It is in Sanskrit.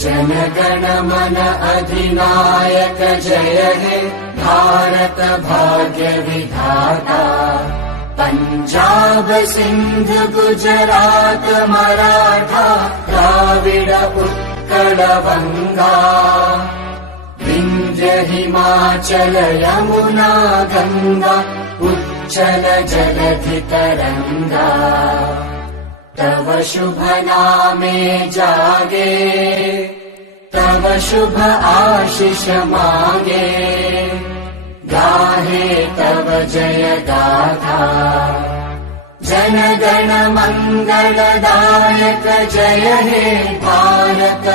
जनगण मन अधिनायक जय हे भारत भाग्य विधाता। पंजाब सिंध गुजरात मराठा द्राविड उत्कल बंगा। विंध्य हिमाचल यमुना गंगा उच्चल जलधि तरंगा। तव शुभ नामे जागे तव शुभ आशीष मागे। गाहे तव जय गाथा जनगण मंगलदायक जय हे भारत